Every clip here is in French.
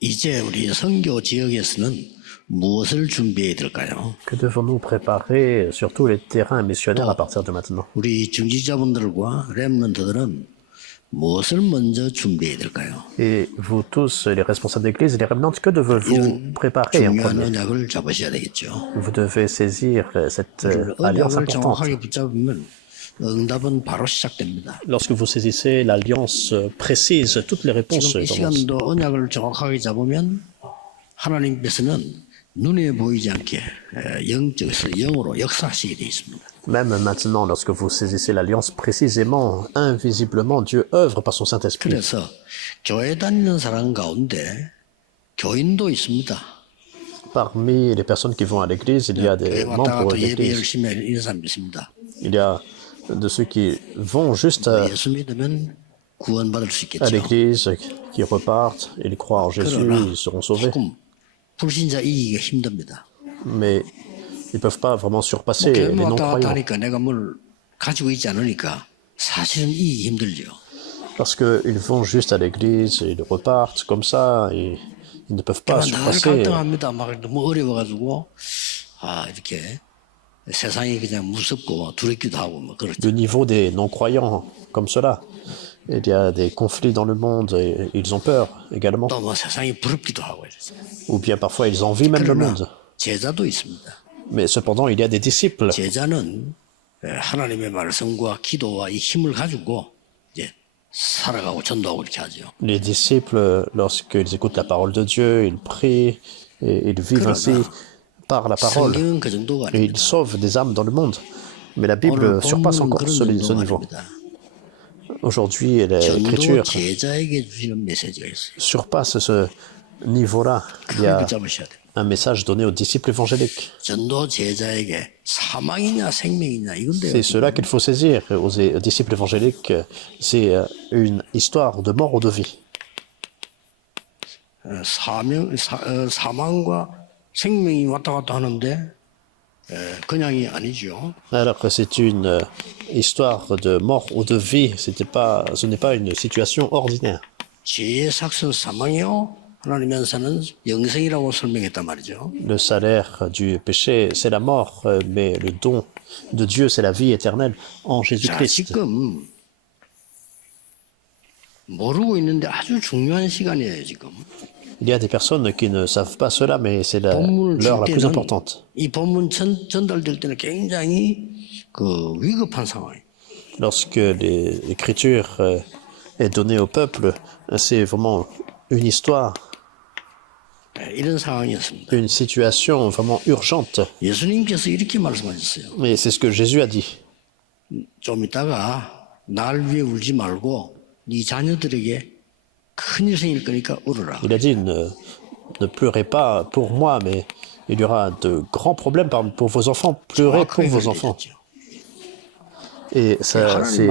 이제 우리 선교 지역에서는 무엇을 준비해야 될까요? Que devons-nous préparer, surtout les terrains missionnaires à partir de maintenant? 우리 중지자분들과 렘넌트들은 무엇을 먼저 준비해야 될까요? Et vous tous, les responsables d'église et les revenantes, que devez-vous préparer en 중요한 premier? 언약을 잡으셔야 되겠죠. Vous devez saisir cette alliance 언약을 importante. 정확하게 붙잡으면 응답은 바로 시작됩니다. Lorsque vous saisissez l'alliance précise, toutes les réponses 지금 이 commencent. 시간도 언약을 정확하게 잡으면 하나님께서는 눈에 보이지 않게 영적에서 영으로 역사하시게 되어 있습니다. Même maintenant, lorsque vous saisissez l'alliance précisément, invisiblement, Dieu œuvre par son Saint-Esprit. 그래서 교회 다니는 사람 가운데 교인도 있습니다. Parmi les personnes qui vont à l'église, il y a 교회 des 왔다 membres 갔다 예배 d'église. 열심히 하는 사람 있습니다. Il y a de ceux qui vont juste à 예수 믿으면 구원받을 수 있겠죠. l'église, qui repartent, ils croient en Jésus, ils seront sauvés. 조금 불신자 이기기가 힘듭니다. Mais ils ne peuvent pas vraiment surpasser 교회 les 왔다 갔다 non-croyants. 하니까 내가 뭘 가지고 있지 않으니까 사실은 이기기 힘들죠. Parce qu'ils vont juste à l'église, ils repartent comme ça, et ils ne peuvent pas 늘 surpasser. 갈등합니다. 막 너무 어려워가지고 이렇게 세상이 그냥 무섭고 두렵기도 하고 뭐 그렇죠. Le niveau des non-croyants, comme cela. Il y a des conflits dans le monde et ils ont peur également. 또 뭐 세상이 부럽기도 하고 이러죠. Ou bien parfois ils envient même le 그러나 monde. 제자도 있습니다. Mais cependant, il y a des disciples. 제자는 하나님의 말씀과 기도와 이 힘을 가지고 이제 살아가고 전도하고 이렇게 하죠. Les disciples, lorsqu'ils écoutent la parole de Dieu, ils prient et ils vivent ainsi par la parole. 성경은 그 정도가 Et ils 아닙니다. sauvent des âmes dans le monde. Mais la 오늘 Bible surpasse 본문은 encore 그런 ce 정도가 niveau. 아닙니다. Aujourd'hui, 전도 l'Écriture 제자에게 주시는 메시지가 있어요. surpasse ce niveau-là. Il y 그걸 a 붙잡으셔야 돼요. un message donné aux disciples évangéliques. 전도 제자에게 사망이냐 생명이냐 이건데요. C'est cela qu'il faut saisir aux disciples évangéliques. C'est une histoire de mort ou de vie. 사망과 생명이 왔다 갔다 하는데 그냥이 아니죠. Alors que c'est une histoire de mort ou de vie, ce n'est pas une situation ordinaire. 죄의 삭은 사망이요. 하나님 안에서는 영생이라고 설명했단 말이죠. Le salaire du péché, c'est la mort, mais le don de Dieu, c'est la vie éternelle en 자, Jésus-Christ. 지금 모르고 있는데 아주 중요한 시간이에요, 지금. Il y a des personnes qui ne savent pas cela, mais c'est 본문을 l'heure la 줄 plus 때는 importante. 이 본문 전달될 때는 굉장히 위급한 상황이에요. Lorsque l'écriture est donnée au peuple, c'est vraiment une histoire, 이런 상황이었습니다. une situation vraiment urgente. 예수님께서 이렇게 말씀하셨어요. Et c'est ce que Jésus a dit. 좀 이따가 날 위해 울지 말고 네 자녀들에게 큰일 생길 거니까 울어라. Il a dit, ne pleurez pas pour moi, mais il y aura de grands problèmes pour vos enfants. Pleurez pour vos enfants. Et ça s'est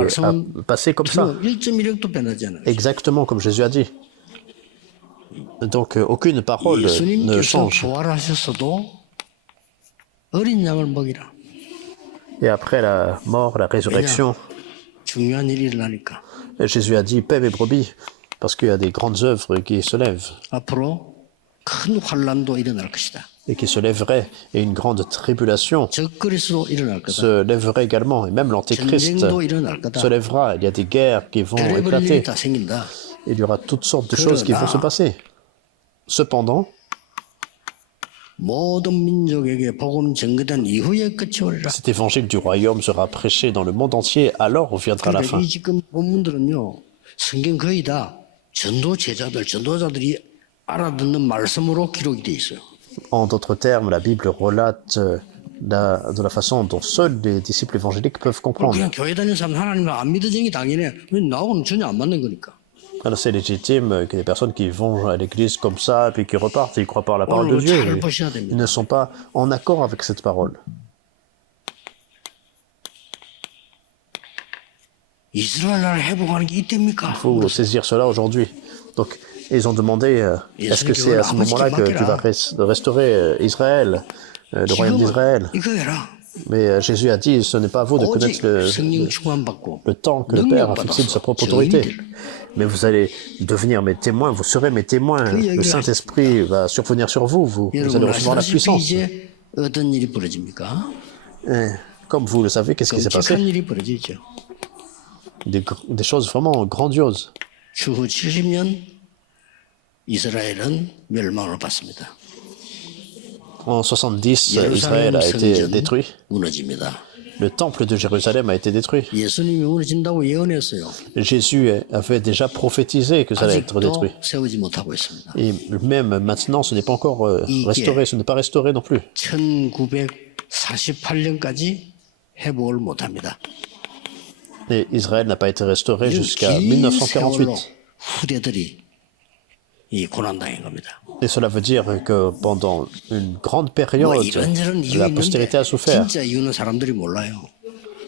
passé comme ça, 1.1도 변하지 않아요. exactement comme Jésus a dit. Donc aucune parole ne 예수님께서 change. 부활하셨어도 어린 양을 먹이라. Et après la mort, la résurrection, 중요한 일이 일어나니까. Jésus a dit, paix mes brebis, parce qu'il y a des grandes œuvres qui se lèvent 앞으로 큰 환란도 일어날 것이다. et qui se lèveraient, et une grande tribulation 적그리스도 일어날 거다. se lèverait également, et même l'Antéchrist 전쟁도 일어날 거다. se lèvera. Il y a des guerres qui vont 별의별 일이 éclater. 다 생긴다. Il y aura toutes sortes de choses qui vont se passer. Cependant, 모든 민족에게 복음 전개된 이후에 끝이 오리라. cet évangile du royaume sera prêché dans le monde entier, alors viendra la 그러니까 fin. 이 지금 본문들은요, 성경 거의 다 전도 제자들, 전도자들이 알아듣는 말씀으로 기록이 돼 있어요. En d'autres termes, la Bible relate de la façon dont seuls les disciples évangéliques peuvent comprendre. 그냥 교회 다니는 사람 하나님을 안 믿어지는 게 당연해. 왜 나하고는 전혀 안 맞는 거니까. Alors c'est légitime que les personnes qui vont à l'église comme ça, puis qui repartent, ils ne croient pas à la parole de 오늘 Dieu. 잘 보셔야 Ils 됩니다. ne sont pas en accord avec cette parole. 이스라엘 나라 회복하는 게 이때입니까? Il faut saisir cela aujourd'hui. Donc, ils ont demandé, est-ce que c'est à ce moment-là que tu vas restaurer Israël, le royaume d'Israël? 이거 해라. Mais Jésus a dit, ce n'est pas à vous de connaître 오직 성령 충만받고 le temps que le Père a fixé de sa propre autorité. 증인이 Mais vous allez devenir mes témoins, vous serez mes témoins. Le Saint-Esprit va survenir sur vous, vous allez 여러분 recevoir la 아시다시피 puissance. 이제 어떤 일이 벌어집니까? Et comme vous le savez, qu'est-ce qui s'est 끔찍한 passé? 일이 벌어지죠. Des choses vraiment grandioses. 추후 70년 이스라엘은 멸망을 받습니다. En 70, Israël 예루살렘 a été 성전 détruit. 무너집니다. Le temple de Jérusalem a été détruit. 예수님이 무너진다고 예언했어요. Jésus avait déjà prophétisé que ça allait être 아직도 détruit. 세우지 못하고 있습니다. Et même maintenant, ce n'est pas encore restauré, ce n'est pas restauré non plus. 1948년까지 회복을 못합니다. Et Israël n'a pas été restauré jusqu'à 긴 세월로 1948. 후대들이 이 고난당한 겁니다. Et cela veut dire que pendant une grande 뭐 période, 이런저런 이유 la 있는데 postérité a souffert. 진짜 이유는 사람들이 몰라요.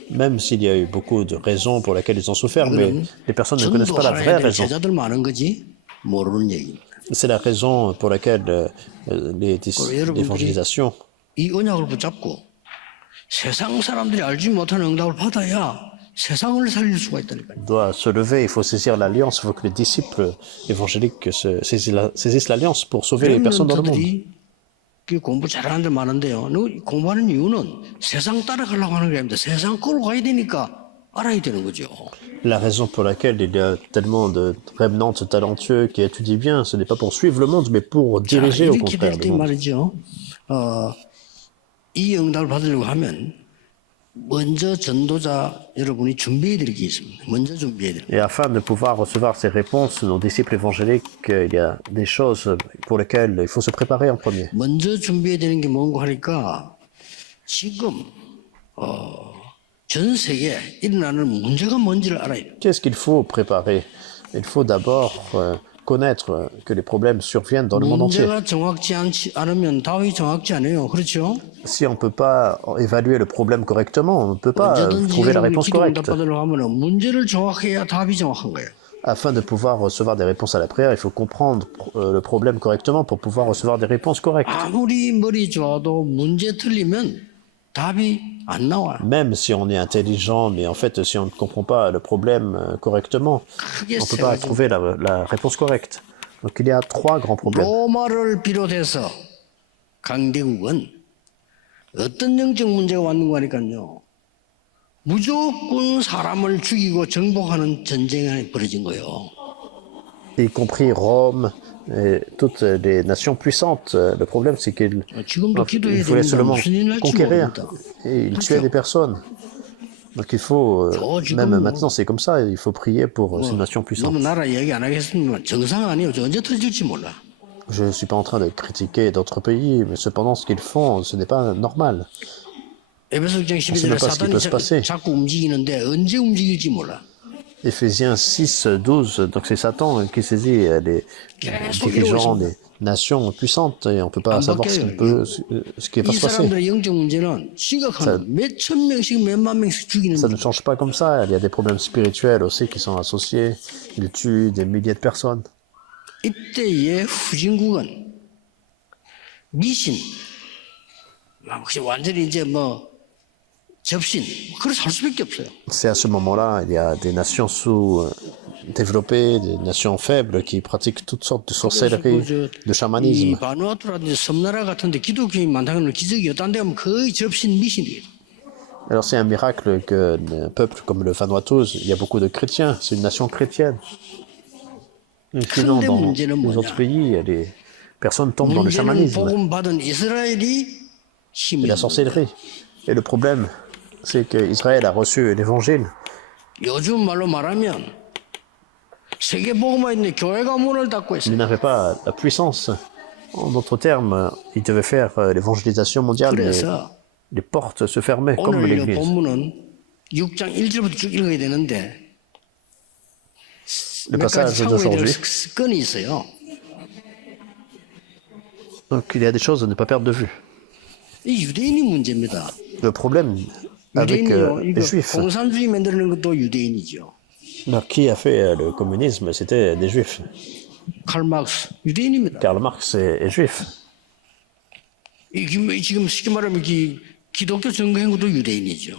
Même s'il y a eu beaucoup de raisons pour lesquelles ils ont souffert, mais les personnes ne connaissent pas la vraie 전도하는 raison. 제자들 많은 거지 모르는 얘기입니다. C'est la raison pour laquelle l'évangélisation 이 언약을 붙잡고 세상 사람들이 알지 못하는 응답을 받아야 세상을 살릴 수가 있다니까요. doit se lever. Il faut saisir l'alliance. Il faut que les disciples évangéliques saisissent l'alliance pour sauver les personnes dans le monde. 렘넌트들이 공부 잘하는 데 많은데요. 공부하는 이유는 세상 따라가려고 하는 게 아닙니다. 세상 끌고 가야 되니까 알아야 되는 거죠. La raison pour laquelle il y a tellement de remnants talentueux qui étudient bien, ce n'est pas pour suivre le monde, mais pour diriger au 이렇게 contraire 될 le 때 monde. 말이죠. 이 응답을 받으려고 하면 먼저 전도자 여러분이 준비해 드릴 게 있습니다. 먼저 준비해 드릴. Et afin de pouvoir recevoir ces réponses, nos disciples évangéliques, il y a des choses pour lesquelles il faut se préparer en premier. 먼저 준비해야 되는 게 뭔가 하니까 지금 전 세계에 일어나는 문제가 뭔지를 알아야 돼요. Qu'est-ce qu'il faut préparer? Il faut d'abord connaître que les problèmes surviennent dans le monde entier. 문제가 정확지 않으면 답이 정확지 않아요. 그렇죠? Si on ne peut pas évaluer le problème correctement, on ne peut pas 언제든지 trouver la 여러분이 réponse 기도 응답 correcte. 받으려고 하면 문제를 정확해야 답이 정확한 거예요. Afin de pouvoir recevoir des réponses à la prière, il faut comprendre le problème correctement pour pouvoir recevoir des réponses correctes. 아무리 머리 좋아도 문제 틀리면 답이 안 나와요. Même si on est intelligent, mais en fait, si on ne comprend pas le problème correctement, 크게 on ne peut 세 pas 가지. trouver la réponse correcte. Donc il y a trois grands problèmes. 로마를 비롯해서 강대국은 어떤 영적 문제가 왔는가 하니까요. 무조건 사람을 죽이고 정복하는 전쟁이 벌어진 거예요. Y compris Rome et toutes les nations puissantes. Le problème, c'est qu'ils 지금도 기도해야 voulaient 됩니다. seulement 무슨 일 날지 conquérir. 모릅니다. Et ils tuaient des personnes. Donc il faut, même maintenant c'est comme ça, il faut prier pour ces nations puissantes. 너무 나라 얘기 안 하겠습니다만 정상 아니에요. 저 언제 터질지 몰라. Je ne suis pas en train de critiquer d'autres pays, mais cependant ce qu'ils font, ce n'est pas normal. 에베소서 12절에 sait même pas ce qui peut se passer. 자꾸 움직이는데 언제 움직일지 몰라. Éphésiens 6, 12, donc c'est Satan qui saisit les dirigeants des nations puissantes et on ne peut pas savoir ce qui va 이 se passer. 사람들의 영적 문제는 심각한 몇 천 명씩 몇만 명씩 죽이는 Ça ne change pas comme ça, il y a des problèmes spirituels aussi qui sont associés, ils tuent des milliers de personnes. 이때의 후진국은 미신, 혹시 완전히 이제 뭐 접신, 그래서 할 수밖에 없어요. C'est à ce moment-là, il y a des nations sous-développées, des nations faibles qui pratiquent toutes sortes de sorcellerie, de 이 chamanisme. 바누아투라든지 섬나라 같은데 기독교인이 많다는 건 기적이요. 딴 데 가면 거의 접신 미신이에요. Alors c'est un miracle qu'un peuple comme le Vanuatu, il y a beaucoup de chrétiens, c'est une nation chrétienne. Et sinon, dans les autres pays, les personnes tombent dans le 문제는 chamanisme 복음 받은 이스라엘이 et 힘이 la 있는 sorcellerie. Et le problème, c'est qu'Israël a reçu l'évangile. 요즘 말로 말하면 세계 복음화 있는 교회가 문을 닫고 Il 있어요. n'avait pas la puissance. En d'autres termes, il devait faire l'évangélisation mondiale, mais 그래서 les portes se fermaient comme 오늘 이 l'église. 본문은 6장 1절부터 쭉 읽어야 되는데 Le 몇 가지 passage 참고해야 될 d'aujourd'hui. 습관이 있어요. Donc il y a des choses à ne pas perdre de vue. 이 유대인이 문제입니다. Le problème avec 유대인이요. les 이거 juifs. 공산주의 만드는 것도 유대인이죠. Alors, qui a fait le communisme? C'était des juifs. 칼 막스 유대인입니다. Karl Marx est juif. 지금 쉽게 말하면 기독교 증거행위도 유대인이죠.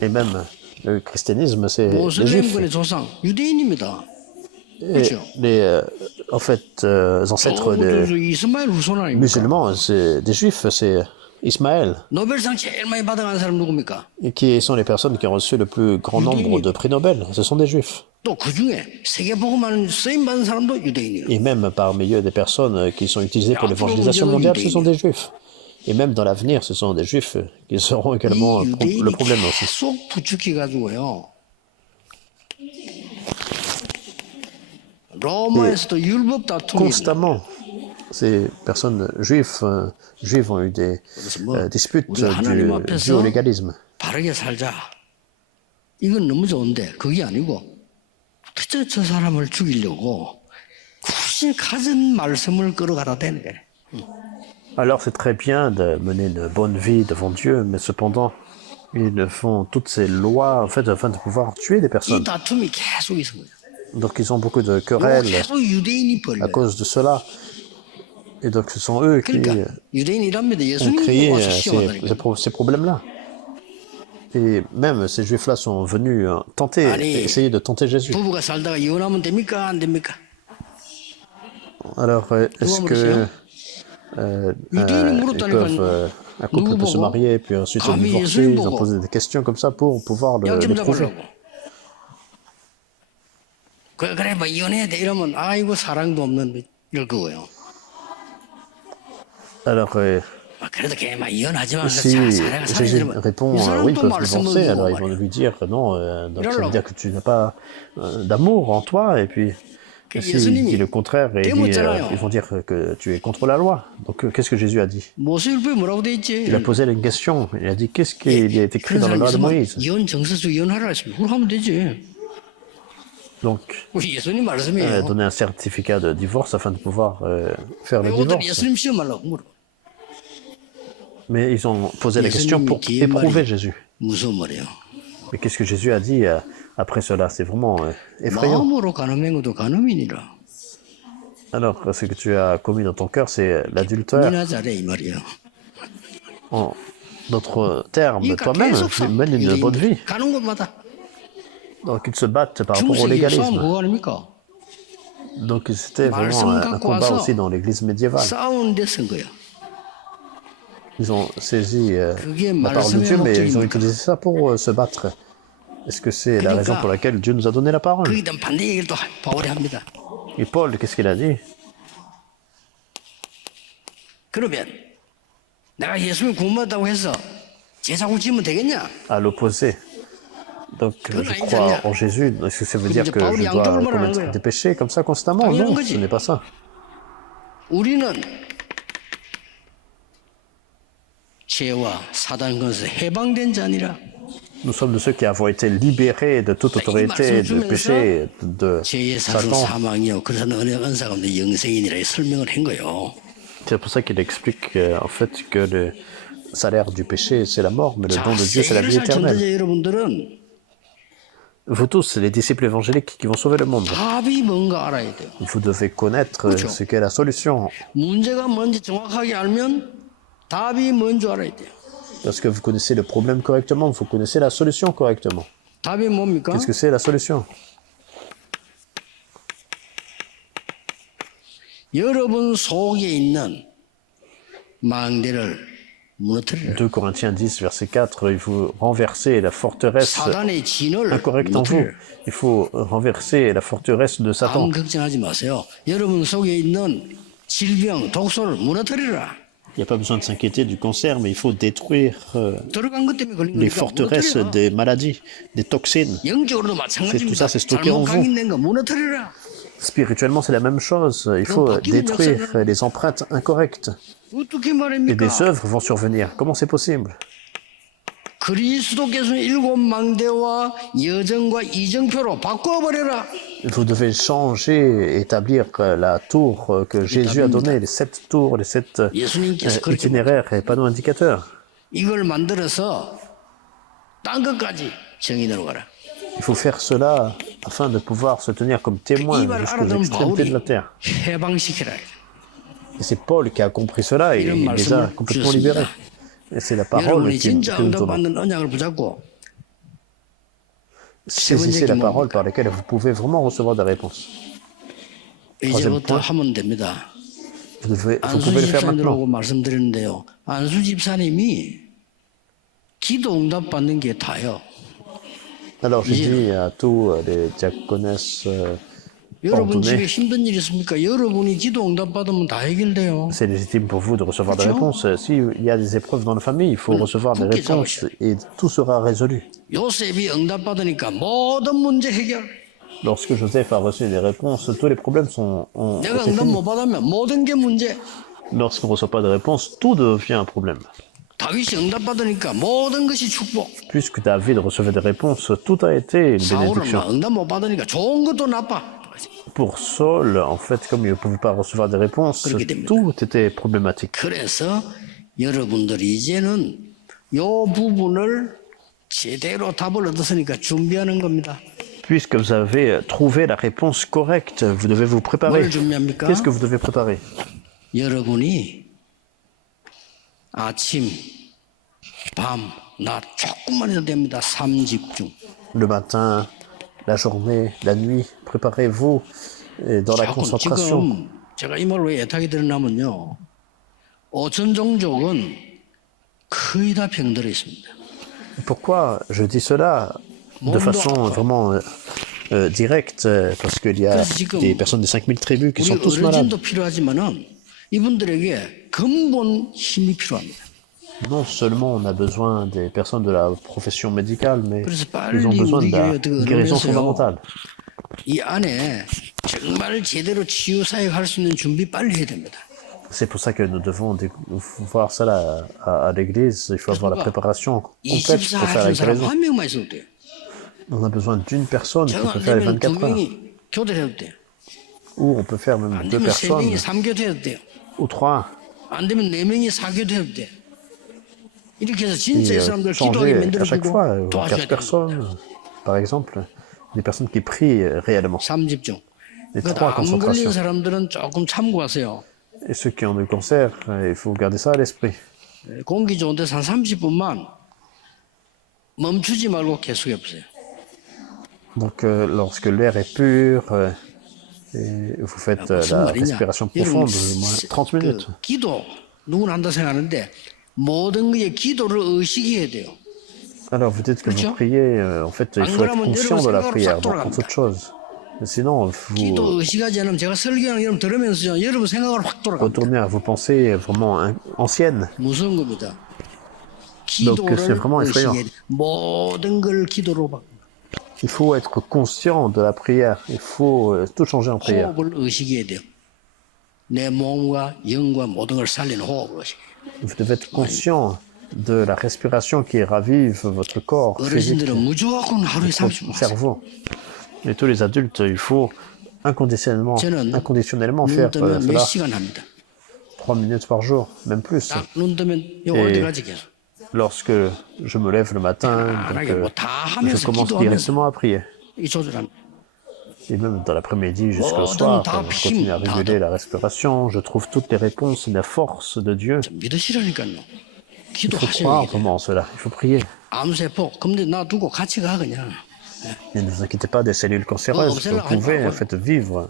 Et même le christianisme, c'est les juifs. 모슬렘군의 조상 유대인입니다. Et 그렇죠. les, en fait, ancêtres des 이스마엘 후손 아닙니까? musulmans, c'est des juifs, c'est Ismaël. 노벨상 제일 많이 받아간 사람 누굽니까? Et qui sont les personnes qui ont reçu le plus grand nombre de prix Nobel? Ce sont des juifs. 또 그 중에 세계복음만 쓰임 받은 사람도 유대인이에요. Et même parmi eux, des personnes qui sont utilisées pour l'évangélisation mondiale, ce sont des juifs. Et même dans l'avenir, ce sont des juifs qui seront également 이 le 유대인이 problème aussi. 계속 부추기 가지고요. 로마에서도 율법 다툼이 Constamment, ces personnes juives ont eu des disputes dues au légalisme. 바르게 살자. 이건 너무 좋은데 그게 아니고 저 사람을 죽이려고 굳이 가진 말씀을 끌어가다 대는 거예요. Alors c'est très bien de mener une bonne vie devant Dieu, mais cependant, ils font toutes ces lois en fait, afin de pouvoir tuer des 이 personnes. 다툼이 계속 있은 거예요. Donc ils ont beaucoup de querelles 계속 유대인이 à 벌려요. cause de cela. Et donc ce sont eux qui 그러니까 유대인이랍니다. ont 예수님이 créé 와서 시험하다니까. ces problèmes-là. Et même ces juifs-là sont venus essayer de tenter Jésus. 부부가 살다가 이혼하면 됩니까? 안 됩니까? Alors, est-ce que un couple peut se marier, puis ensuite se divorcer? Ils ont posé des questions comme ça pour pouvoir le 약점 prouver. 잡으려고. 그래 뭐 이혼해야 돼 이러면 아이고 사랑도 없는 이럴 거고요. Alors, 그래도 걔만 이혼하지만 si 사랑을 Jésus 살리면 répond 이 oui, 사람도 ils peuvent 말씀을 divorcer, alors ils 읽고 vont 말이야. lui dire non, donc ça veut dire que tu n'as pas d'amour en toi, et puis s'il dit le contraire, et ils vont dire que tu es contre la loi. Donc qu'est-ce que Jésus a dit? 모세율법에 뭐라고 돼 있지? Il a posé une question, il a dit qu'est-ce qui est écrit dans la loi de Moïse? 이혼 정서주 이혼하라 했으면 그걸 하면 되지. Donc, 우리 예수님 말씀이에요. donner un certificat de divorce afin de pouvoir faire le 이것들 divorce. 예수님 시험하려고 물어. Mais ils ont posé la question pour éprouver Jésus. 무서운 말이에요. Mais qu'est-ce que Jésus a dit après cela? C'est vraiment effrayant. 마음으로 간음한 것도 간음이니라. Alors, ce que tu as commis dans ton cœur, c'est l'adultère. 니나 잘해 이 말이에요. En d'autres termes, 그러니까 toi-même, 계속 tu mènes une bonne vie. 가는 곳마다 Donc, ils se battent par rapport au 중세기 싸움 légalisme. 그거 아닙니까? Donc, c'était vraiment un combat aussi dans l'église médiévale. 싸우는 데 쓴 거야. Ils ont saisi 그게 la parole de 말씀의 Dieu, mais ils ont 목적입니까? utilisé ça pour se battre. Est-ce que c'est la raison pour laquelle Dieu nous a donné la parole? 거기에 대한 반대 얘기를 또 바울이 합니다. Et Paul, qu'est-ce qu'il a dit? 그러면 내가 예수님 구원받았다고 해서 제사국 지면 되겠냐? À l'opposé. Donc, je crois en Jésus. Est-ce que ça veut dire que je dois commettre des péchés comme ça constamment? Non, ce n'est pas ça. 우리는 죄와 사단 권세 해방된 자니라. Nous sommes de ceux qui avons été libérés de toute autorité de péché, de 죄의 사수 Satan. 사망이요. 그래서 은사 가운데 영생이니라 설명을 한 거예요. C'est pour ça qu'il explique en fait que le salaire du péché, c'est la mort, mais le 자, don de Dieu, c'est la vie 세계를 살 éternelle. 전도자 여러분들은 Vous tous, les disciples évangéliques qui vont sauver le monde, 답이 뭔가 알아야 돼요. vous devez connaître ce qu'est la solution. 문제가 뭔지 정확하게 알면 답이 뭔 줄 알아야 돼요. Lorsque vous connaissez le problème correctement, vous connaissez la solution correctement. 답이 뭡니까? Qu'est-ce que c'est la solution? 여러분 속에 있는 망대를 무너뜨리라. 2 Corinthiens 10, verset 4, il faut renverser la forteresse 사단의 진을 incorrecte en vous. 무너뜨리라. Il faut renverser la forteresse de 아무 Satan. 걱정하지 마세요. 여러분 속에 있는 질병, 독소를 무너뜨리라. Il n'y a pas besoin de s'inquiéter du cancer, mais il faut détruire 들어간 것 때문에 걸린 les 거니까 forteresses 무너뜨리라. des maladies, des toxines. 영적으로도 tout 마찬가지입니다. ça, c'est stocké en 잘못 vous. 각인된 거 무너뜨리라. Spirituellement, c'est la même chose. Il faut détruire les empreintes incorrectes. 어떻게 Et 말입니까? des œuvres vont survenir. Comment c'est possible? 그리스도께서는 일곱 망대와 여정과 이정표로 바꿔버려라. Vous devez changer, établir la tour que Jésus a donnée, les 7 tours, les 7 예수님께서 그렇게 itinéraires et panneaux indicateurs. 이걸 만들어서 딴 것까지 정의대로 가라. Il faut faire cela afin de pouvoir se tenir comme témoin 이말 jusqu'aux 알아듣는 extrémités de 바울이 la terre. 해방시키라. Et c'est Paul qui a compris cela et il les a complètement libérés. Et c'est la parole 여러분이 que 진짜 nous donnons. 응답받는 언약을 붙잡고 Saisissez la parole par laquelle vous pouvez vraiment recevoir des réponses. Troisième 이제부터 point, 하면 됩니다. vous pouvez 안수 le faire 집사님들하고 maintenant. 말씀드리는데요. 안수 집사님이 기도 응답받는 게 다요. Alors, j'ai dit à tous les diaconesses 여러분 집에 ordonnées, 힘든 일 있습니까? 여러분이 기도 응답받으면 다 해결돼요. c'est légitime pour vous de recevoir des réponses. S'il y a des épreuves dans la famille, il faut recevoir des réponses et tout sera résolu. 요셉이 응답받으니까 모든 문제 해결. Lorsque Joseph a reçu des réponses, tous les problèmes ont 내가 été 응답 finis. 못 받으면 모든 게 문제. Lorsqu'on ne reçoit pas de réponse, tout devient un problème. 다윗이 응답받으니까 모든 것이 축복. Puisque David recevait des réponses, tout a été une 사울은 bénédiction. 막 응답 못 받으니까 좋은 것도 나빠. Pour Saul, en fait, comme il ne pouvait pas recevoir des réponses, tout était problématique. 그래서 여러분들이 이제는 요 부분을 제대로 답을 얻었으니까 준비하는 겁니다. Puisque vous avez trouvé la réponse correcte, vous devez vous préparer. 뭘 준비합니까? Qu'est-ce que vous devez préparer? 여러분이 아침, 밤, 낮 조금만 해도 됩니다. 삼집중. Le matin, la journée, la nuit, préparez-vous dans la concentration. 지금 제가 이 말로 왜 애타게 드러나면요. 오천 종족은 거의 다 병들어 있습니다. Pourquoi je dis cela de façon vraiment directe? Parce qu'il y a des personnes des 5000 tribus qui 우리 sont tous malades. 어르신도 필요하지만은 이분들에게 근본 힘이 필요합니다. Non seulement on a besoin des personnes de la profession médicale, mais 그래서 ils ont 빨리 besoin 우리 de la 교회 어떻게 guérison 의논해서요. fondamentale. 이 안에 정말 제대로 치유 사역할 수 있는 준비 빨리 해야 됩니다. C'est pour ça que nous devons voir cela à l'église. Il faut avoir la préparation complète pour faire la 24 사람 guérison. 한 명만 있어도 돼요. On a besoin d'une personne qui 제가 peut 안 faire les 되면 두 24 heures. 명이 교대를 해도 돼요. Ou on peut faire même 안 deux 되면 세 personnes, 명이 삼교대 해도 돼요. ou trois. 안 되면 네 명이 사교대 해도 돼요. 이렇게 해서 Et 진짜 이 사람들 기도하게 changer à chaque fois, 만들어주고 도와줘야 4 됩니다. personnes, par exemple, des personnes qui prient réellement. 삼집중. Les 그러니까 trois 암 걸린 concentrations. 사람들은 조금 참고하세요. Et ceux qui ont du cancer, il faut garder ça à l'esprit. 공기 좋은 데서 한 30분만 멈추지 말고 계속 해보세요. Donc, lorsque l'air est pur, et vous faites 무슨 la 말이냐? respiration 여러분, profonde, au moins 30 minutes. 기도 누구나 한다 생각하는데 모든 것에 기도를 의식해야 돼요. Alors, vous dites que 그렇죠? vous priez, en fait, il faut être 그러면 conscient de la 여러분 prière, 생각으로 dans 싹 toute chose. Sinon, 기도 vous 의식하지 않으면 제가 설교하는 여러분 들으면서 여러분 생각을 확 돌아갑니다. retournez à vos pensées vraiment anciennes. 무서운 겁니다. Donc, c'est 기도를 vraiment effrayant. 의식해야 돼. 모든 걸 기도로 바꿔. Il faut être conscient de la prière. Il faut tout changer en prière. 호흡을 의식해야 돼요. 내 몸과 영과 모든 걸 살리는 호흡을 의식해요. Vous devez être conscient de la respiration qui ravive votre corps physique, 어르신들은 무조건 하루에 votre 30분 하세요. cerveau. Et tous les adultes, il faut 저는 inconditionnellement 눈 faire 뜨면 몇 cela 시간 합니다. 3 minutes par jour, même plus. 딱 눈 뜨면 올 때까지 계속. Lorsque je me lève le matin, donc, 편하게 뭐 다 je 하면서 commence 기도하면서 directement à prier. 이 조절합니다. Et même dans l'après-midi jusqu'au 뭐든 soir, 다 je continue à 힘, 다 réguler la respiration, je trouve toutes les réponses et la force de Dieu. 믿으시라니까요. Il faut croire 기도하셔야 돼요. vraiment en cela, il faut prier. 암세포 근데 놔두고 같이 가 그냥. Et ne vous inquiétez pas des cellules cancéreuses, vous pouvez en fait vivre.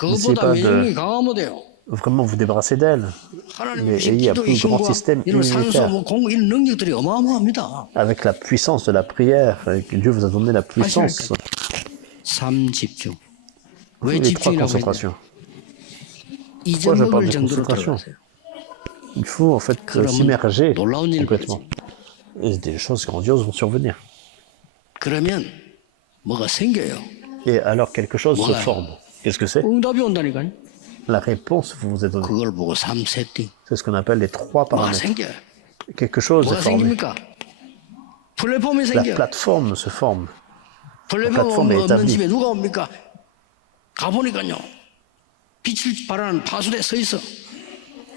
N'essayez 그것보다 pas de 면역력이 강하면 돼요. vraiment vous débarrasser d'elles, 하나님 mais 주신 ayez un 기도의 plus grand 힘과 système 이런 산소 immunitaire. 뭐 공부 이런 능력들이 어마어마합니다. Avec la puissance de la prière, que Dieu vous a donné la puissance, 삼집중. tous 왜 les 3 집중이라고 했냐? concentrations. Pourquoi je parle 잊어먹을 de 정도로 concentration? 들어가세요. Il faut en fait 그러면 s'immerger 놀라운 일이 complètement. Et des choses grandioses vont survenir. 그러면 뭐가 생겨요. Et alors quelque chose se Voilà. forme. Qu'est-ce que c'est? 응답이 온다니까요. La réponse vous est donnée. 그걸 보고 3세팅. C'est ce qu'on appelle les 3 뭐가 paramètres. 생겨요. Quelque chose est 뭐가 formé. 생깁니까? 플랫폼이 La 생겨요. plateforme se forme. 플랫폼 플랫폼이 없는 établie. 집에 누가 옵니까? 가보니까요. 빛을 발하는 파수대 서 있어.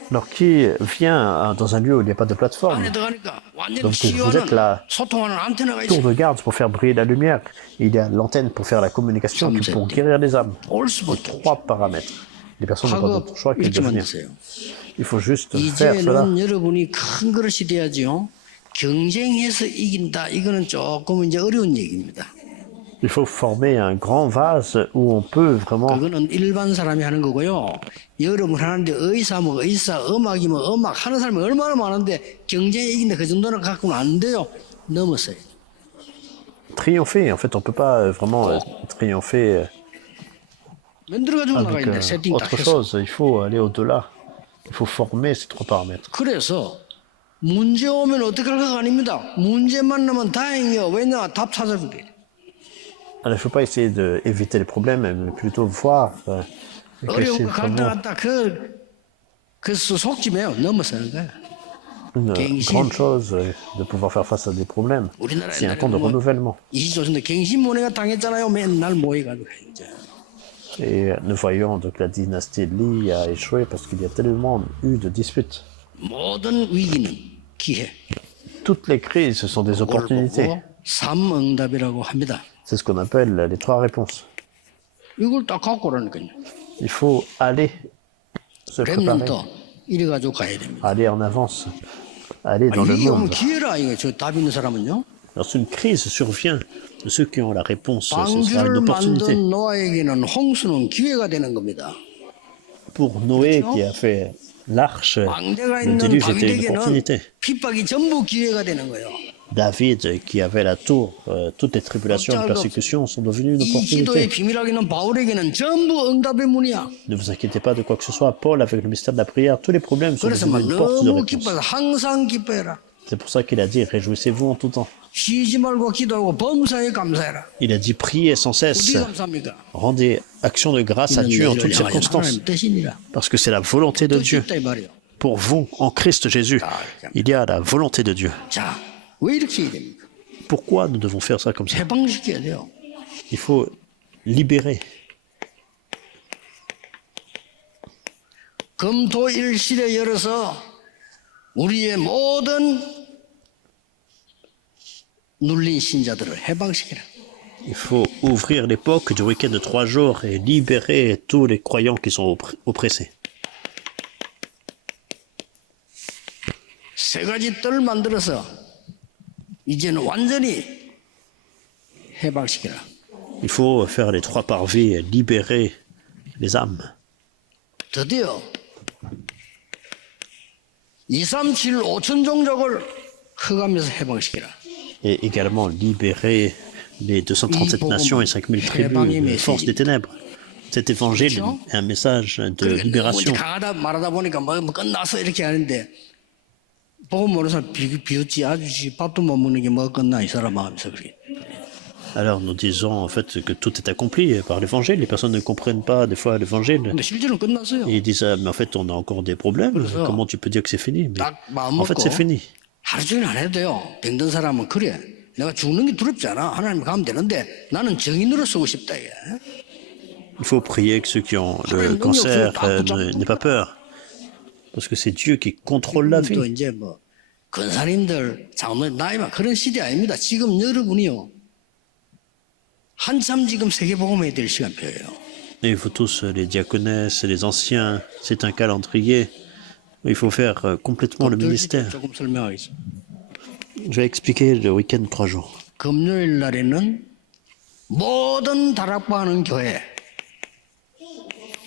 Alors qui vient dans un lieu où il n'y a pas de plateforme? 안에 들어가니까 완전히 Donc vous êtes 치유하는 là, 소통하는 안테나가 tour 있어. de garde pour faire briller la lumière. Il y a l'antenne pour faire la communication, puis pour guérir les âmes. 올 수밖에 없어. 3 paramètres. Les personnes n'ont pas d'autre choix que de 이렇게 venir. 만드세요. Il faut juste faire cela. 이제는 여러분이 큰 그릇이 돼야지요. 경쟁해서 이긴다. 이거는 조금 이제 어려운 얘기입니다. Il faut former un grand vase où on peut vraiment. 그거는 일반 사람이 하는 거고요. 여러분 하는데 의사 뭐 의사, 음악이 뭐 음악 하는 사람이 얼마나 많은데 경쟁에 이긴다. 그 정도는 갖고는 안 돼요. 넘었어요. Triompher. En fait, on peut pas vraiment triompher 만들어가지고 나가 avec 있네. 세팅 딱 autre 해서. chose. Il faut aller au-delà. Il faut former ces 3 paramètres. 그래서 문제 오면 어떻게 할 거가 아닙니다. 문제 만나면 다행이요. 왜냐? 답 찾아주게. Alors, il ne faut pas essayer d'éviter les problèmes, mais plutôt voir. 어려운 거 Vraiment 갈등하다 그 속집에요. 넘어서는 거야. une 갱신. grande chose de pouvoir faire face à des problèmes. 우리나라 C'est un temps de renouvellement. 이시조선데 갱신모내가 당했잖아요. 맨날 모여가지고 이제. Et nous voyons donc la dynastie Li a échoué parce qu'il y a tellement eu de disputes. 모든 위기는 기회. Toutes les crises, ce sont des 그걸 opportunités. 보고 삼응답이라고 합니다. C'est ce qu'on appelle les 3 réponses. 이걸 딱 갖고 오라니까요. Il faut aller se préparer, 렘넌트 이래가지고 가야 됩니다. aller en avance, aller dans le 이게 오면 monde. 기회라 이거 저 답 있는 사람은요. Lorsqu'une crise survient, de ceux qui ont la réponse, ce sera une 방주를 opportunité. 만든 노아에게는 홍수는 기회가 되는 겁니다. Pour Noé qui a fait l'arche, 왕대가 le 있는 déluge était une 방대에게는 opportunité. 핍박이 전부 기회가 되는 거예요. David qui avait la tour, toutes les tribulations et persécutions sont devenues une 이 기도의 opportunité. 비밀하게 있는 바울에게는 전부 응답의 문이야. Ne vous inquiétez pas de quoi que ce soit. Paul, avec le mystère de la prière, tous les problèmes sont 그래서 막 devenus une porte de 너무 réponse. 기뻐서 항상 기뻐해라. C'est pour ça qu'il a dit réjouissez-vous en tout temps. 쉬지 말고 기도하고 범사에 감사해라. Il a dit priez sans 어디 cesse. 감사합니까? Rendez action de grâce à Dieu en toutes circonstances. 하나님 뜻이니라. Parce que c'est la volonté de 뜻이 Dieu. 있다 이 말이에요. Pour vous, en Christ Jésus, il y a la volonté de Dieu. 자, 왜 이렇게 해야 됩니까? Pourquoi nous devons faire ça comme ça? 해방시켜야 돼요. Il faut libérer. 금토일실에 열어서 우리의 모든 눌린 신자들을 해방시키라. Il faut ouvrir l'époque du week-end de 3 jours et libérer tous les croyants qui sont oppressés. 세 가지 뜰 만들어서 이제는 완전히 해방시키라. Il faut faire les 3 parvis, libérer les âmes. 드디어 237 5천 종족을 흑암에서 해방시키라. Et également libérer les 237 nations et 5000 tribus, force des ténèbres. Cet évangile est un message de libération. 강하다 말하다 보니까 뭐 끝났어 이렇게 하는데 보고 모르는 사람 비웃지 아주지 밥도 못 먹는 게 뭐 끝나 이 사람 마음에서 그래. Alors nous disons en fait que tout est accompli par l'évangile. Les personnes ne comprennent pas des fois l'évangile. 근데 실제로는 끝났어요. Et ils disent mais en fait on a encore des problèmes. Comment tu peux dire que c'est fini? Mais 딱 마음 en fait c'est 먹고 fini. 하루 종일 안 해도 돼요. 병든 사람은 그래. 내가 죽는 게 두렵지 않아. 하나님 가면 되는데 나는 정인으로 쓰고 싶다 이게. Il faut prier que ceux qui ont le cancer n'aient pas peur. Parce que c'est Dieu qui contrôle la 또 vie. 이제 뭐 권사님들 장로 나이만 그런 시대 아닙니다. 지금 여러분이요. 한참 지금 세계복음해야 될 시간표예요. Et il faut tous, les diaconesses, les anciens, c'est un calendrier. Il faut faire complètement le ministère. 조금 설명하겠습니다. Je vais expliquer le week-end 3 jours. 금요일 날에는 모든 다락방하는 교회,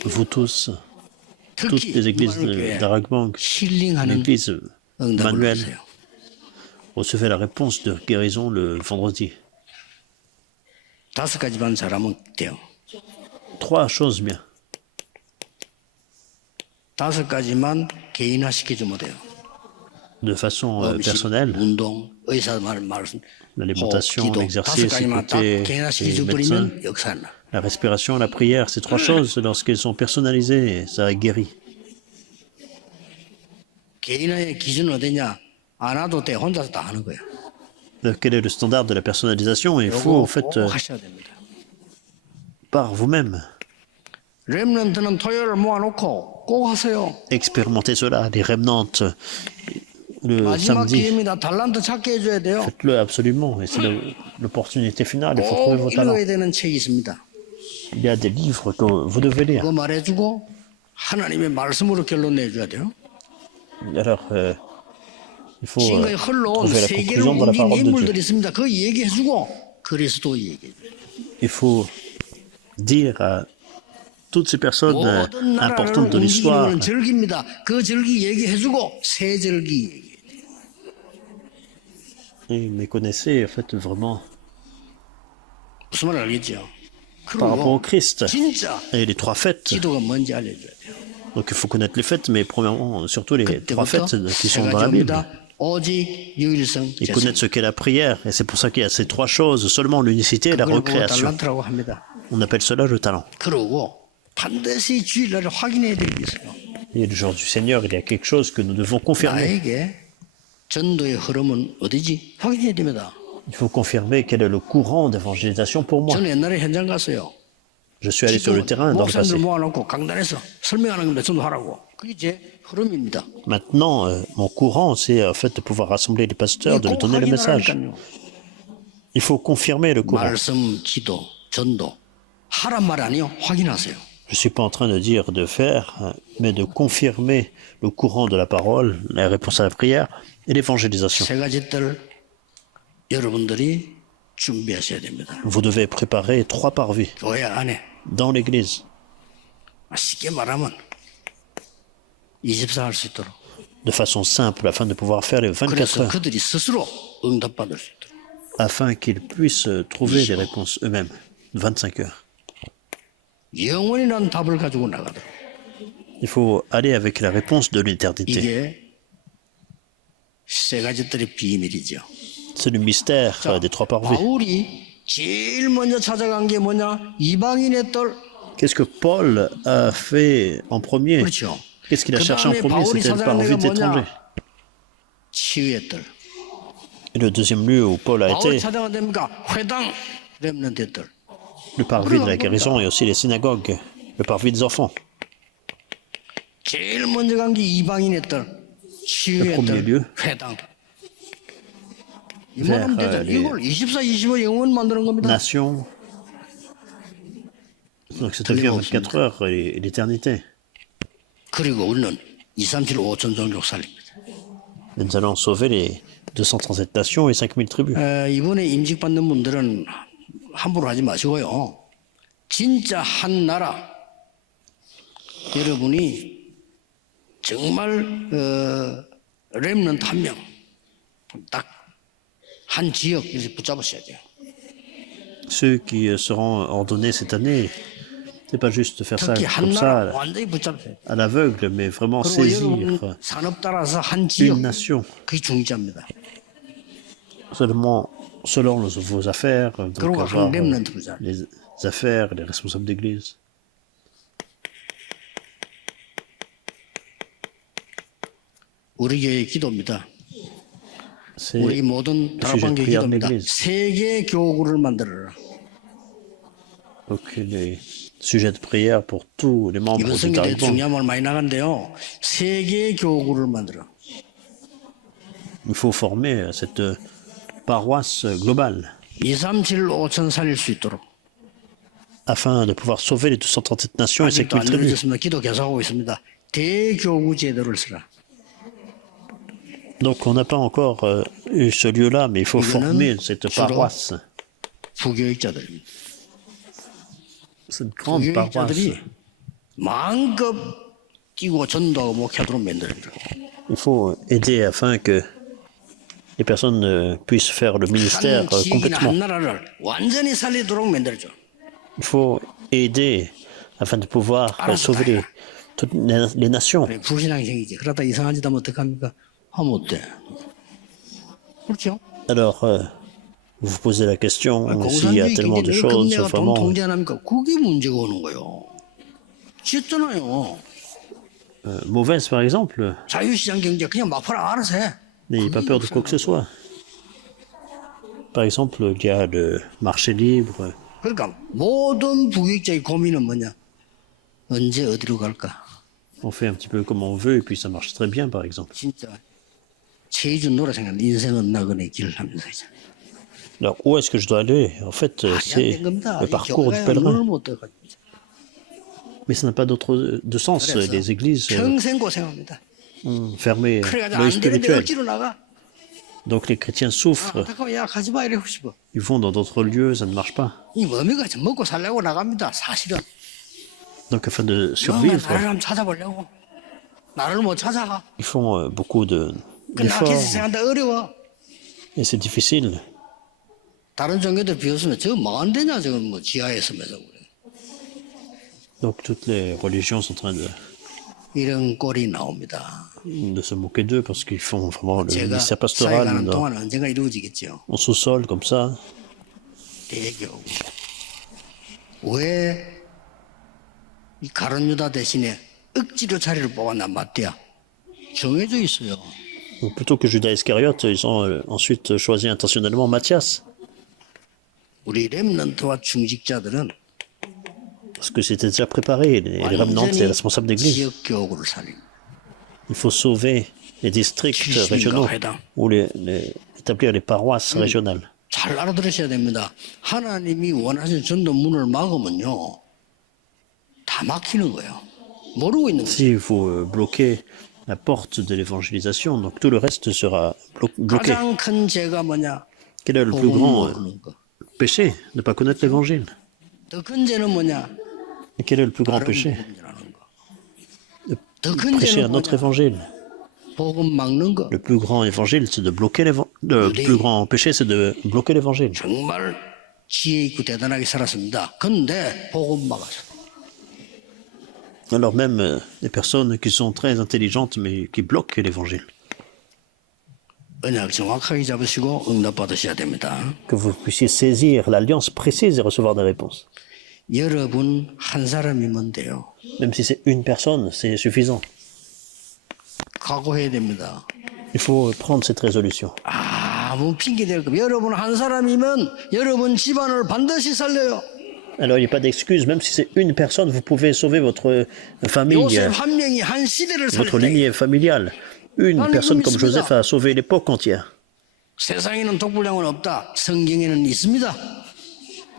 Vous tous, toutes 특히 les églises 교회 d'Aragbank, 힐링하는 l'église 응답을 Manuel, 받으세요. recevez la réponse de guérison le vendredi. 5가지만 잘하면 돼요. 3 choses bien. 5가지만 개인화 시켜주면 돼요. De façon 음식, personnelle, 운동, 의사 말씀, l'alimentation, 기도 l'exercice, 5가지만 딱 écouter 개인화 les 시켜줘버리면 médecins, 역사나. la respiration, la prière, ces 3 choses, lorsqu'elles sont personnalisées, ça guérit. 개인화의 기준은 어디냐? 안 와도 돼. 혼자서 다 하는 거야. Quel est le standard de la personnalisation? Il faut 요거 en fait 꼭 하셔야 됩니다. par vous-même 렘넌트는 토요일을 모아놓고 꼭 하세요. expérimenter cela. Les remnantes, le 마지막 samedi, 기회입니다. 달란트 찾게 해줘야 돼요. faites-le absolument. Et c'est l'opportunité finale. Il faut trouver 꼭 vos talents. 읽어야 되는 책이 있습니다. Il y a des livres que vous devez lire. 그거 말해주고 하나님의 말씀으로 결론 내줘야 돼요. Alors, il faut 지금까지 흘러온 trouver la 세계를 conclusion dans la 움직인 parole de 인물들이 Dieu. 있습니다. 그 얘기해주고 그리스도 얘기해줘요. Il faut dire à toutes ces personnes 모든 나라를 importantes de 움직이는 l'histoire, 건 절기입니다. 그 절기 얘기해주고 새 절기 얘기해. et méconnaissez en fait vraiment 무슨 말 알겠죠? par rapport au 그리고 Christ 진짜 et les trois fêtes. 기도가 뭔지 알려줘야 돼요. Donc il faut connaître les fêtes, mais premièrement, surtout les trois 그때부터 fêtes qui 세 sont dans la Bible. 가지입니다. 오직 유일성 Et 제성. connaître ce qu'est la prière. Et c'est pour ça qu'il y a ces trois choses, seulement l'unicité et la 그걸 보고 recréation. 달란트라고 합니다. On appelle cela le talent. 그러고 반드시 주일날에 확인해야 될 게 있어요. Et le jour du Seigneur, il y a quelque chose que nous devons confirmer. 나에게 전도의 흐름은 어디지? 확인해야 됩니다. Il faut confirmer quel est le courant d'évangélisation pour moi. 저는 옛날에 현장 갔어요. Je suis allé sur le terrain dans le 목사님들 passé. 모아놓고 강단에서 설명하는 겁니다. 전도하라고. 그게 제 흐름입니다. Maintenant, mon courant, c'est en fait de pouvoir rassembler les pasteurs, de leur 꼭 donner le message. 확인하라니까요. Il faut confirmer le courant. 말씀, 기도, 전도 하란 말 아니요. 확인하세요. Je ne suis pas en train de dire de faire, mais de confirmer le courant de la parole, la réponse à la prière et l'évangélisation. 세 가지들 여러분들이 준비하셔야 됩니다. Vous devez préparer 3 parvis 교회 안에 dans l'église, 쉽게 말하면 24 할 수 있도록. de façon simple, afin de pouvoir faire les 24 그래서 heures, 그들이 스스로 응답받을 수 있도록. afin qu'ils puissent trouver les réponses eux-mêmes. 25 heures. 영원이라는 답을 가지고 나가도록. Il faut aller avec la réponse de l'éternité. 이게 세 가지들의 비밀이죠. C'est le mystère des 3 parvis. 바울이 제일 먼저 찾아간 게 뭐냐? 이방인의 뜰. Qu'est-ce que Paul a fait en premier? 그렇죠. Qu'est-ce qu'il a 그 cherché en 다음에 premier? 바울이 C'était le 찾아간 parvis 데가 d'étrangers. 뭐냐? 치유의 뜰. Et le deuxième lieu où Paul a 바울이 été, 찾아간 데입니까? 회당 렘넌트의 뜰. le parvis de la guérison et aussi les synagogues, le parvis des enfants. 제일 먼저 간 게 이방인의 뜰. 치유의 premier 뜰. lieu. 회당. 이만하면 되죠. les 이걸 24, 25 영원 만드는 겁니다. Nation. Donc ça devient 24 heures et l'éternité. 그리고 우리는 2, 3, 7, 5천 종족 살립니다. Et nous allons sauver les 237 nations et 5000 tribus. 이번에 임직받는 분들은 함부로 하지 마시고요. 진짜 한 나라 여러분이 정말 렘넌트 한 명 딱 한 지역 이렇게 붙잡으셔야 돼요. Ceux qui seront ordonnés cette année, c'est pas juste de faire ça 특히 한 comme 나라 ça 완전히 붙잡으셔야 돼요. à l'aveugle, mais vraiment 그리고 saisir 여러분 산업 따라서 한 지역 une nation. 그게 중요합니다. Seulement selon vos affaires, donc 그리고 avoir 한 렘넌트 부자. les affaires, les responsables d'église. 우리 교회의 기도입니다. C'est 우리 모든 le sujet 다락방교 de prière de 기도입니다. l'église. 세계 교구를 만들어라. Donc les sujets de prière pour tous les membres 이번 du 성경에 Tariban. 중요한 말 많이 나간대요. 세계 교구를 만들어. Il faut former cette paroisse globale 2, 3, 7, 5천 살릴 수 있도록. afin de pouvoir sauver les 237 nations et 아직도 5000 안 tribus. 이루어졌습니다. 기도 계속하고 있습니다. 대교구 제도를 쓰라. Donc on n'a pas encore eu ce lieu-là, mais il faut former cette paroisse, 부교육자들입니다. cette grande 부교육자들이 paroisse. 마음껏 뛰고 전도하고 목회하도록 만들어라. Il faut aider afin que les personnes puissent faire le ministère 한 지역이나 complètement. 한 나라를 완전히 살리도록 만들어줘. Il faut aider afin de pouvoir sauver toutes les nations. 그래, 불신앙생이지. 그러다 이상한 짓 하면 어떡합니까? 하면 어때? 그렇죠? Alors, vous vous posez la question s'il y a 공산주의 tellement de 경제를 choses, 금내가 돈 vraiment, 통제 안 합니까? 그게 문제가 오는 거예요. 지었잖아요. mauvaises par exemple, 자유시장 경제 그냥 막 팔아 알아서 해. n'ayez pas peur de quoi que ce soit. Par exemple, il y a le marché libre. 그러니까 모든 부교육자의 고민은 뭐냐? 언제 어디로 갈까? On fait un petit peu comme on veut et puis ça marche très bien, par exemple. 진짜 최희준 노래 생각 인생은 나그네 길 하면서 이제. Alors, où est-ce que je dois aller? En fait, 말이 안 c'est 된 겁니다. le 이 parcours du 교회가 pèlerin. 눈을 못 떠가지고. Mais ça n'a pas de sens. 그래서 Les églises 평생 고생합니다. ont fermé 그래가지고 l'œil 안 되는데 spirituel. 억지로 나가. Donc les chrétiens souffrent. 잠깐만 야 가지 마 이러고 싶어. Ils vont dans d'autres lieux, ça ne marche pas. 이 머미가 좀 먹고 살려고 나갑니다. 사실은. Donc afin de 너가 survivre, 나를 한번 찾아보려고. 나를 못 찾아가. ils font beaucoup 나 d'efforts 계속 생각하는데 어려워. et c'est difficile. 다른 종교들 비웃으면 저거 뭐안 되냐 저거 뭐 지하에 서면서 그래. Donc toutes les religions sont en train 이런 꼴이 나옵니다. de se moquer d'eux parce qu'ils font vraiment le 제가 ministère 사회 pastoral 가는 동안 언젠가 이루어지겠죠. en sous-sol comme ça. 대교. 왜 이 가룟 유다 대신에 억지로 자리를 뽑았나 맞대야. 정해져 있어요. Donc plutôt que Judas Iscariote, ils ont ensuite choisi intentionnellement Matthias. 우리 렘넌트와 중직자들은 Parce que c'était déjà préparé, les remnantes, les responsables d'église. 지역 교구를 살리고 Il faut sauver les districts régionaux ou établir les paroisses régionales. 잘 알아들으셔야 됩니다. 하나님이 원하시는 전도 문을 막으면요. 다 막히는 거예요. 모르고 있는 거예요. Si vous bloquez la porte de l'évangélisation, donc tout le reste sera bloqué. 가장 큰 죄가 뭐냐? Quel est le plus 복음 grand 모르는 거. péché? Ne pas connaître l'évangile. 더 큰 죄는 뭐냐? Et quel est le plus grand 다른 péché? 복음이라는 거. 더 큰 Prêcher 죄는 un autre 뭐냐? évangile. 복음 막는 거. Le plus grand évangile, c'est de bloquer le plus grand péché, c'est de bloquer l'évangile. 정말 지혜 있고 대단하게 살았습니다. 근데 복음 막았어. Alors même des personnes qui sont très intelligentes mais qui bloquent l'évangile. 언약 정확하게 잡으시고 응답 받으셔야 됩니다. Que vous puissiez saisir l'alliance précise et recevoir des réponses. 여러분 한 사람이면 돼요. Même si c'est une personne, c'est suffisant. 각오해야 됩니다. Il faut prendre cette résolution. 아무 핑계 댈 거. 여러분 한 사람이면 여러분 집안을 반드시 살려요. Alors il n'y a pas d'excuse, même si c'est une personne, vous pouvez sauver votre famille, 요셉 한 명이 한 시대를 votre 살렸다. lignée familiale. Une personne comme Joseph a sauvé l'époque entière. 세상에는 독불량은 없다. 성경에는 있습니다.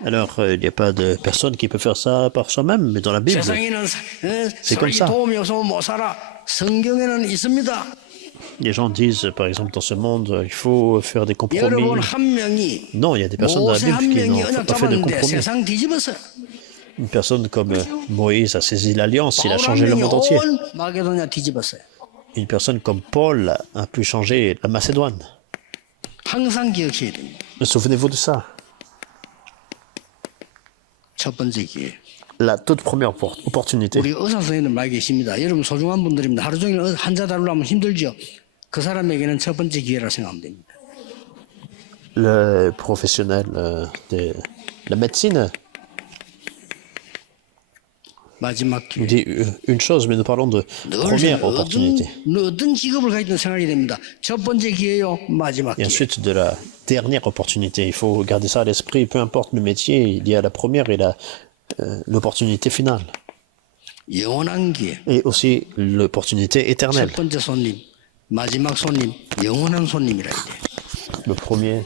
Alors il n'y a pas de personne qui peut faire ça par soi-même, mais dans la Bible, 세상에는 comme ça. 도움이 없으면 못 살아. 성경에는 있습니다. les gens disent, par exemple, dans ce monde, il faut faire des compromis. 여러분 한 명이 Non, il y a des personnes dans la 모세 한 Bible qui 명이 n'ont 언약 pas fait de 잡았는데 compromis. 세상 뒤집었어요. Une personne comme Moïse a saisi l'alliance, il a 바울 한 changé le 명이 monde entier. 온 마게도냐 뒤집었어요. Une personne comme Paul a pu changer la Macédoine. 항상 기억해야 됩니다. Mais souvenez-vous de ça. 첫 번째 기회. La toute première opportunité. 우리 의사 선생님들 많이 계십니다. 여러분 소중한 분들입니다. 하루 종일 환자 다루려면 힘들죠. 그 사람에게는 첫 번째 기회라 생각하면 됩니다. Le professionnel de la médecine 마지막 기회. dit une chose, mais nous parlons de première opportunité. 어떤 직업을 가지든 생각이 됩니다. 첫 번째 기회요, 마지막 Et 기회. ensuite de la dernière opportunité. Il faut garder ça à l'esprit, peu importe le métier, il y a la première et l'opportunité finale. 영원한 기회. Et aussi l'opportunité éternelle. 첫 번째 손님, 마지막 손님, 영원한 손님이라 이제. Le premier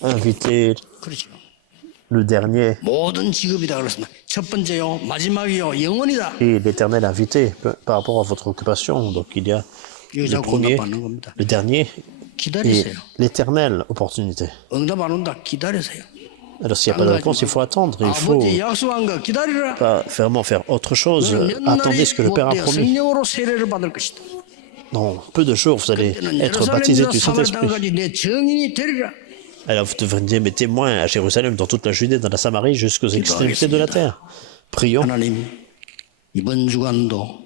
invité, 그렇죠. le dernier 모든 직업이다 그렇습니다. 첫 번째요, 마지막이요, 영원이다. et l'éternel invité par rapport à votre occupation. Donc il y a 이거 le 자꾸 premier, 응답 받는 겁니다. le dernier et 기다리세요. l'éternelle opportunité. 응답 안 온다, 기다리세요. Alors s'il n'y a pas de réponse, il faut attendre. Il faut 아버지 약속한 거 기다리라. pas vraiment faire autre chose. 몇 Attendez 날이 ce que le Père a 못 돼요. promis. 성령으로 세례를 받을 것이다. Dans peu de jours, vous allez être baptisé 예루살렘이나 du Saint-Esprit. 사마리아까지 내 증인이 되리라. Alors vous devriez mes témoins à Jérusalem, dans toute la Judée, dans la Samarie, jusqu'aux extrémités de la terre. Prions. 하나님 이번 주간도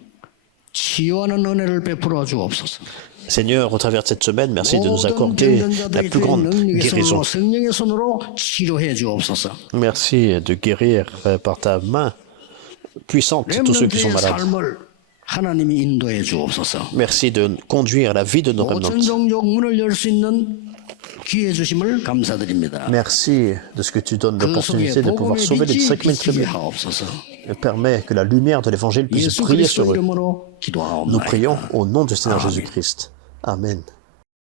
치유하는 은혜를 베풀어 주옵소서. Seigneur, au travers de cette semaine, merci de nous accorder la plus grande guérison. 성령의 손으로 치료해 주옵소서. Merci de guérir par ta main puissante tous ceux qui sont 렘넌트의 malades. 삶을 하나님이 인도해 주옵소서. Merci de conduire la vie de nos 모든 remnants. 종족 문을 열 수 있는 기회 주심을 감사드립니다. Merci de ce que tu donnes 그 속에 l'opportunité de pouvoir 복음의 sauver les 빛이 5000 비치게 tribus. 하옵소서. Et permet que la lumière de l'évangile puisse 예수 briller 그리스도 sur eux. 이름으로 Nous 기도하옵나이다. prions au nom du Seigneur Jésus-Christ. Amen.